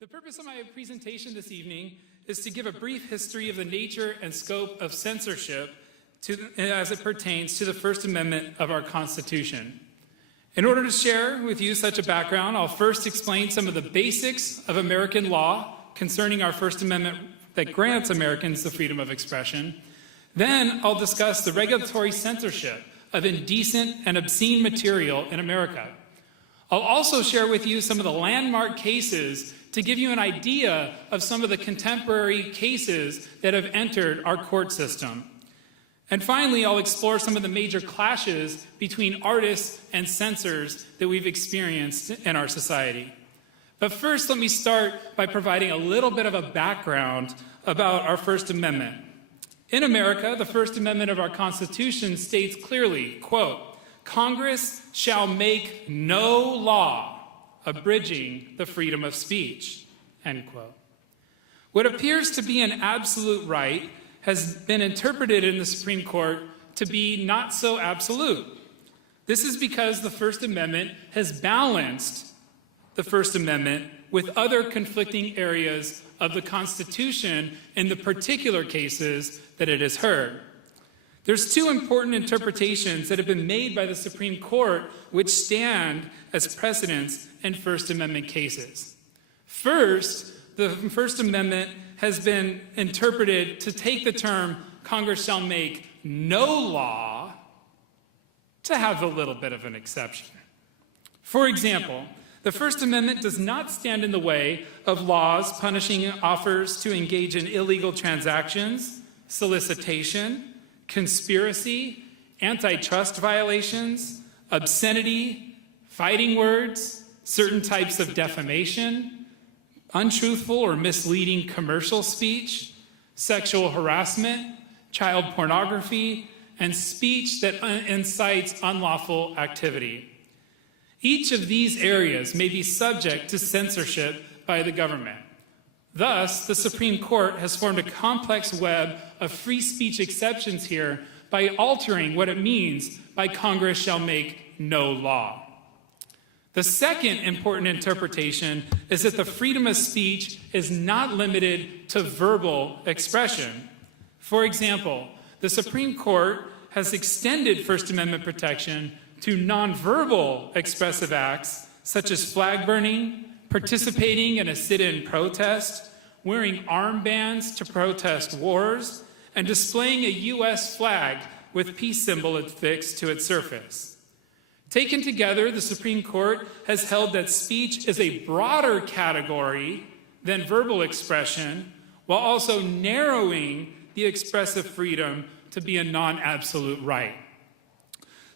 The purpose of my presentation this evening is to give a brief history of the nature and scope of censorship as it pertains to the First Amendment of our Constitution. In order to share with you such a background, I'll first explain some of the basics of American law concerning our First Amendment that grants Americans the freedom of expression. Then I'll discuss the regulatory censorship of indecent and obscene material in America. I'll also share with you some of the landmark cases to give you an idea of some of the contemporary cases that have entered our court system. And finally, I'll explore some of the major clashes between artists and censors that we've experienced in our society. But first, let me start by providing a little bit of a background about our First Amendment. In America, the First Amendment of our Constitution states clearly, quote, "Congress shall make no law abridging the freedom of speech," end quote. What appears to be an absolute right has been interpreted in the Supreme Court to be not so absolute. This is because the First Amendment has balanced the First Amendment with other conflicting areas of the Constitution in the particular cases that it has heard. There's two important interpretations that have been made by the Supreme Court which stand as precedents in First Amendment cases. First, the First Amendment has been interpreted to take the term "Congress shall make no law" to have a little bit of an exception. For example, the First Amendment does not stand in the way of laws punishing offers to engage in illegal transactions, solicitation, conspiracy, antitrust violations, obscenity, fighting words, certain types of defamation, untruthful or misleading commercial speech, sexual harassment, child pornography, and speech that incites unlawful activity. Each of these areas may be subject to censorship by the government. Thus, the Supreme Court has formed a complex web of free speech exceptions here by altering what it means by "Congress shall make no law." The second important interpretation is that the freedom of speech is not limited to verbal expression. For example, the Supreme Court has extended First Amendment protection to nonverbal expressive acts such as flag burning, participating in a sit-in protest, wearing armbands to protest wars, and displaying a U.S. flag with peace symbol affixed to its surface. Taken together, the Supreme Court has held that speech is a broader category than verbal expression, while also narrowing the expressive freedom to be a non-absolute right.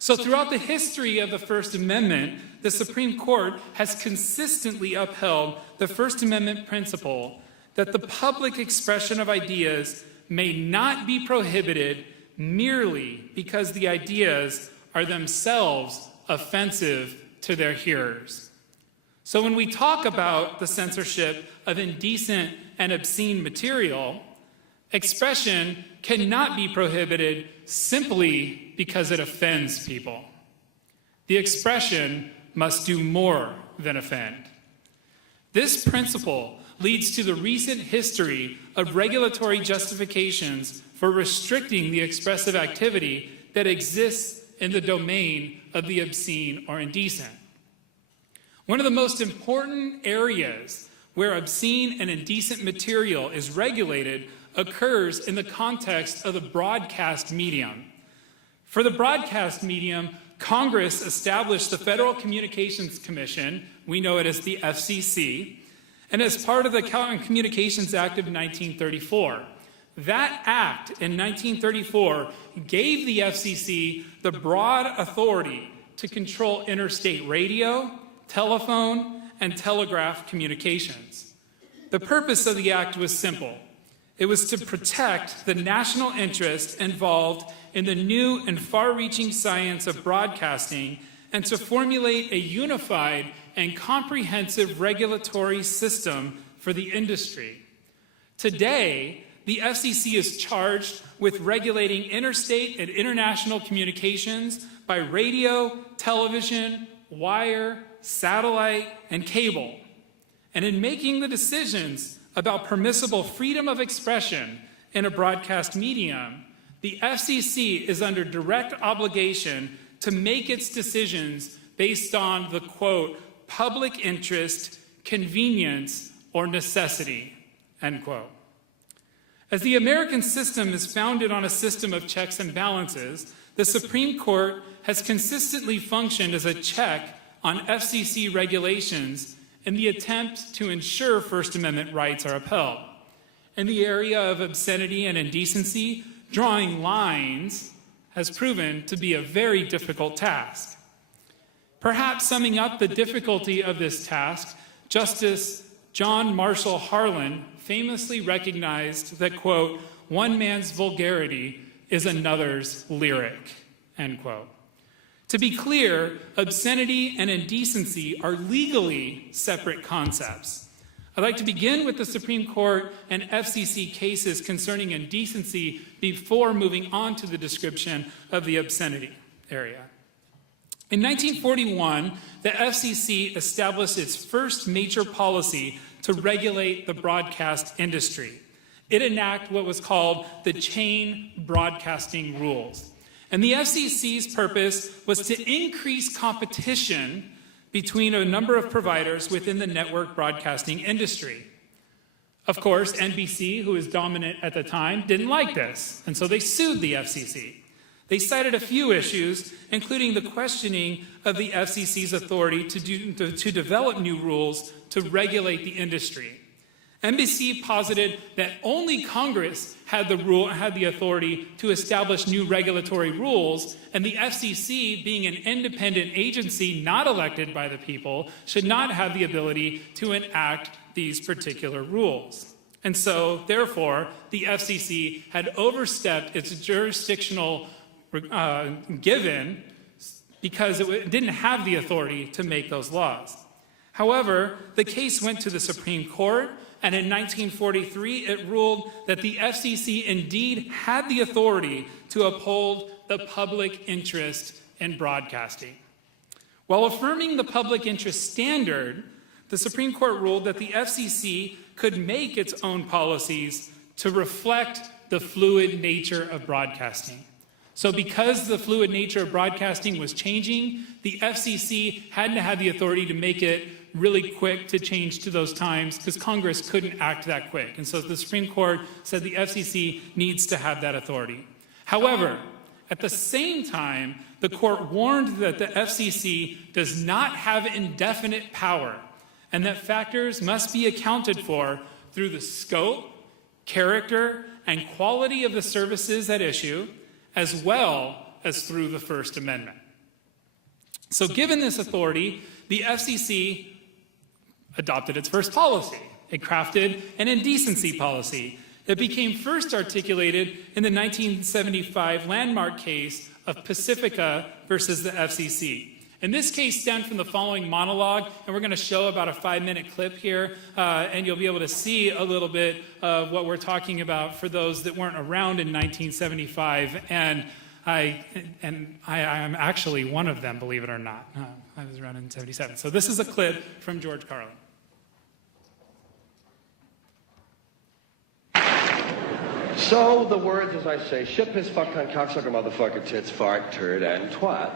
So throughout the history of the First Amendment, the Supreme Court has consistently upheld the First Amendment principle that the public expression of ideas may not be prohibited merely because the ideas are themselves offensive to their hearers. So when we talk about the censorship of indecent and obscene material, expression cannot be prohibited simply because it offends people. The expression must do more than offend. This principle leads to the recent history of regulatory justifications for restricting the expressive activity that exists in the domain of the obscene or indecent. One of the most important areas where obscene and indecent material is regulated occurs in the context of the broadcast medium. For the broadcast medium, Congress established the Federal Communications Commission, we know it as the FCC, and as part of the Communications Act of 1934. That act in 1934 gave the FCC the broad authority to control interstate radio, telephone, and telegraph communications. The purpose of the act was simple. It was to protect the national interest involved in the new and far-reaching science of broadcasting and to formulate a unified and comprehensive regulatory system for the industry. Today, the FCC is charged with regulating interstate and international communications by radio, television, wire, satellite, and cable. And in making the decisions about permissible freedom of expression in a broadcast medium, the FCC is under direct obligation to make its decisions based on the, quote, public interest, convenience, or necessity, end quote. As the American system is founded on a system of checks and balances, the Supreme Court has consistently functioned as a check on FCC regulations in the attempt to ensure First Amendment rights are upheld. In the area of obscenity and indecency, drawing lines has proven to be a very difficult task. Perhaps summing up the difficulty of this task, Justice John Marshall Harlan famously recognized that, quote, one man's vulgarity is another's lyric, end quote. To be clear, obscenity and indecency are legally separate concepts. I'd like to begin with the Supreme Court and FCC cases concerning indecency before moving on to the description of the obscenity area. In 1941, the FCC established its first major policy to regulate the broadcast industry. It enacted what was called the Chain Broadcasting Rules. And the FCC's purpose was to increase competition between a number of providers within the network broadcasting industry. Of course, NBC, who was dominant at the time, didn't like this, and so they sued the FCC. They cited a few issues, including the questioning of the FCC's authority to develop new rules to regulate the industry. NBC posited that only Congress had the authority to establish new regulatory rules, and the FCC, being an independent agency not elected by the people, should not have the ability to enact these particular rules. And so, therefore, the FCC had overstepped its jurisdictional given because it didn't have the authority to make those laws. However, the case went to the Supreme Court, and in 1943 it ruled that the FCC indeed had the authority to uphold the public interest in broadcasting. While affirming the public interest standard, the Supreme Court ruled that the FCC could make its own policies to reflect the fluid nature of broadcasting. So because the fluid nature of broadcasting was changing, the FCC hadn't had the authority to make it really quick to change to those times because Congress couldn't act that quick. And so the Supreme Court said the FCC needs to have that authority. However, at the same time, the court warned that the FCC does not have indefinite power and that factors must be accounted for through the scope, character, and quality of the services at issue, as well as through the First Amendment. So given this authority, the FCC adopted its first policy. It crafted an indecency policy. It became first articulated in the 1975 landmark case of Pacifica versus the FCC. And this case stemmed from the following monologue, and we're going to show about a 5-minute clip here, and you'll be able to see a little bit of what we're talking about for those that weren't around in 1975. And I am actually one of them, believe it or not. I was around in 77. So this is a clip from George Carlin. So the words, as I say, shit, piss, fuck, cunt, cocksucker, motherfucker, tits, fart, turd, and twat.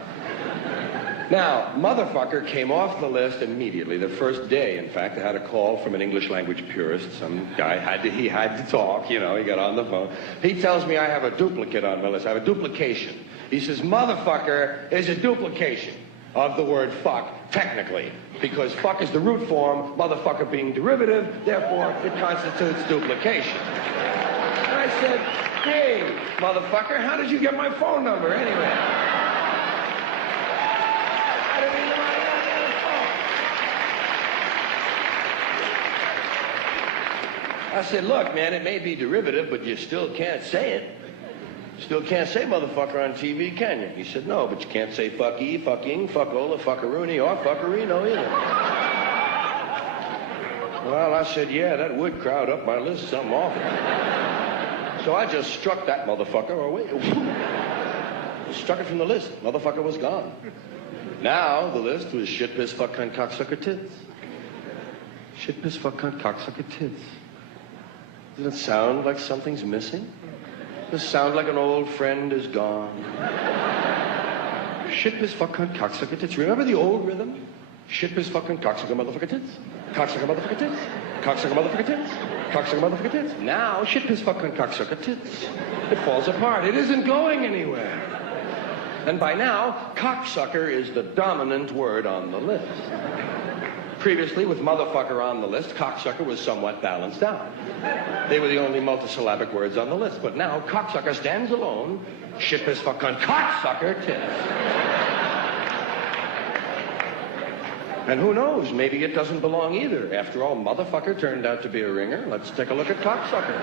Now, motherfucker came off the list immediately, the first day. In fact, I had a call from an English language purist. Some guy he had to talk, you know, he got on the phone. He tells me I have a duplicate on my list. I have a duplication. He says, motherfucker is a duplication of the word fuck, technically, because fuck is the root form, motherfucker being derivative, therefore it constitutes duplication. And I said, hey, motherfucker, how did you get my phone number anyway? I didn't even know I had a phone. I said, look, man, it may be derivative, but you still can't say it. Still can't say motherfucker on TV, can you? He said, no, but you can't say fucky, fucking, fuckola, fuckaroony, or fuckerino either. Well, I said, yeah, that would crowd up my list something awful. So I just struck that motherfucker away. Struck it from the list. Motherfucker was gone. Now the list was shit, piss, fuck, cunt, cocksucker, tits. Shit, piss, fuck, cunt, cocksucker, tits. Doesn't it sound like something's missing? Does it sound like an old friend is gone? Shit, piss, fuck, cunt, cocksucker, tits. Remember the old rhythm? Shit, piss, fuck, cunt, cocksucker, motherfucker, tits. Cocksucker, motherfucker, tits. Cocksucker, motherfucker, tits. Cocksucker, motherfucker, tits. Now, shit, piss, fuck, cunt, cocksucker, tits. It falls apart. It isn't going anywhere. And by now, cocksucker is the dominant word on the list. Previously, with motherfucker on the list, cocksucker was somewhat balanced out. They were the only multisyllabic words on the list. But now, cocksucker stands alone. Shit, piss, fuck, cunt, cocksucker, tits. And who knows, maybe it doesn't belong either. After all, motherfucker turned out to be a ringer. Let's take a look at cocksucker.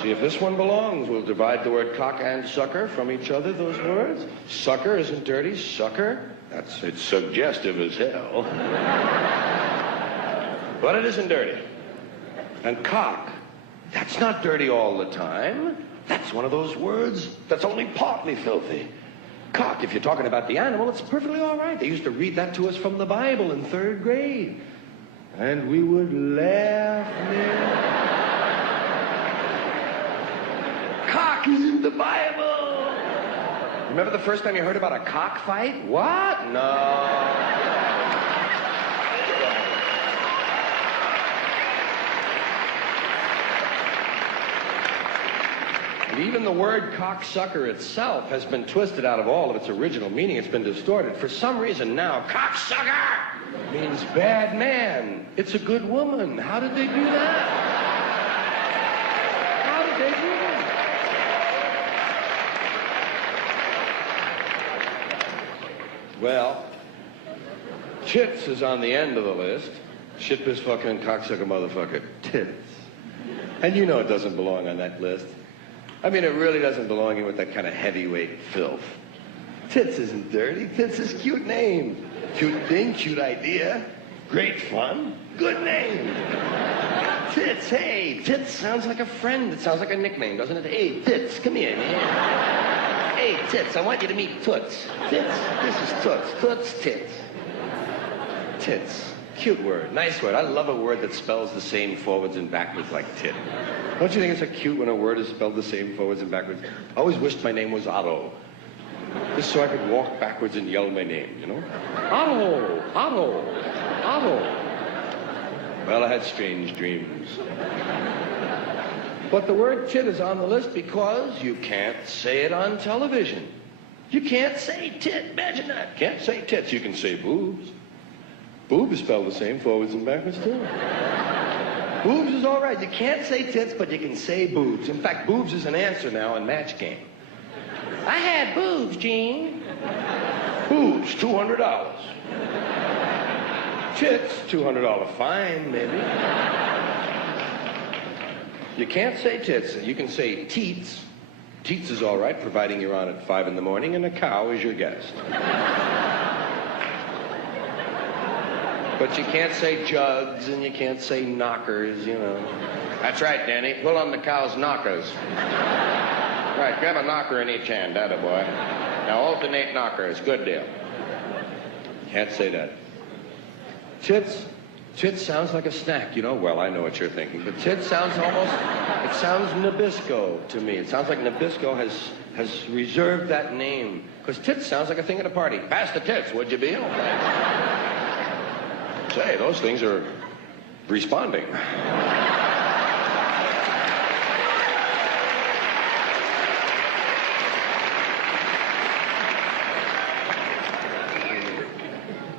See if this one belongs. We'll divide the word cock and sucker from each other, those words. Sucker isn't dirty. Sucker, it's suggestive as hell. But it isn't dirty. And cock, that's not dirty all the time. That's one of those words that's only partly filthy. Cock, if you're talking about the animal, it's perfectly all right. They used to read that to us from the Bible in 3rd grade. And we would laugh. Cock is in the Bible. Remember the first time you heard about a cockfight? What? No. And even the word cocksucker itself has been twisted out of all of its original meaning. It's been distorted. For some reason now, cocksucker means bad man. It's a good woman. How did they do that? How did they do that? Well, tits is on the end of the list. Shit, piss, fucking, cocksucker, motherfucker, tits. And you know it doesn't belong on that list. I mean, it really doesn't belong in with that kind of heavyweight filth. Tits isn't dirty. Tits is a cute name. Cute thing, cute idea. Great fun. Good name. Tits, hey, Tits sounds like a friend. It sounds like a nickname, doesn't it? Hey, Tits, come here, man. Hey, Tits, I want you to meet Toots. Tits, this is Toots. Toots, Tits. Tits. Cute word, nice word. I love a word that spells the same forwards and backwards like tit. Don't you think it's so cute when a word is spelled the same forwards and backwards? I always wished my name was Otto. Just so I could walk backwards and yell my name, you know? Otto! Otto! Otto! Well, I had strange dreams. But the word tit is on the list because you can't say it on television. You can't say tit. Imagine that. Can't say tits. You can say boobs. Boobs is spelled the same forwards and backwards, too. Boobs is all right. You can't say tits, but you can say boobs. In fact, boobs is an answer now in Match Game. I had boobs, Gene. Boobs, $200. Tits, $200 fine, maybe. You can't say tits. You can say teats. Teats is all right, providing you're on at 5 in the morning and a cow is your guest. But you can't say jugs and you can't say knockers, you know. That's right, Danny. Pull on the cow's knockers. Right, grab a knocker in each hand, attaboy. Now alternate knockers. Good deal. Can't say that. Tits. Tits sounds like a snack, you know. Well, I know what you're thinking. But tits sounds almost, it sounds Nabisco to me. It sounds like Nabisco has reserved that name. Because tits sounds like a thing at a party. Pass the tits, would you be? Say, those things are responding.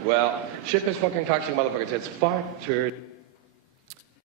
Well, shit, piss, fucking, cocksucker, motherfucker, tits, fart, turd.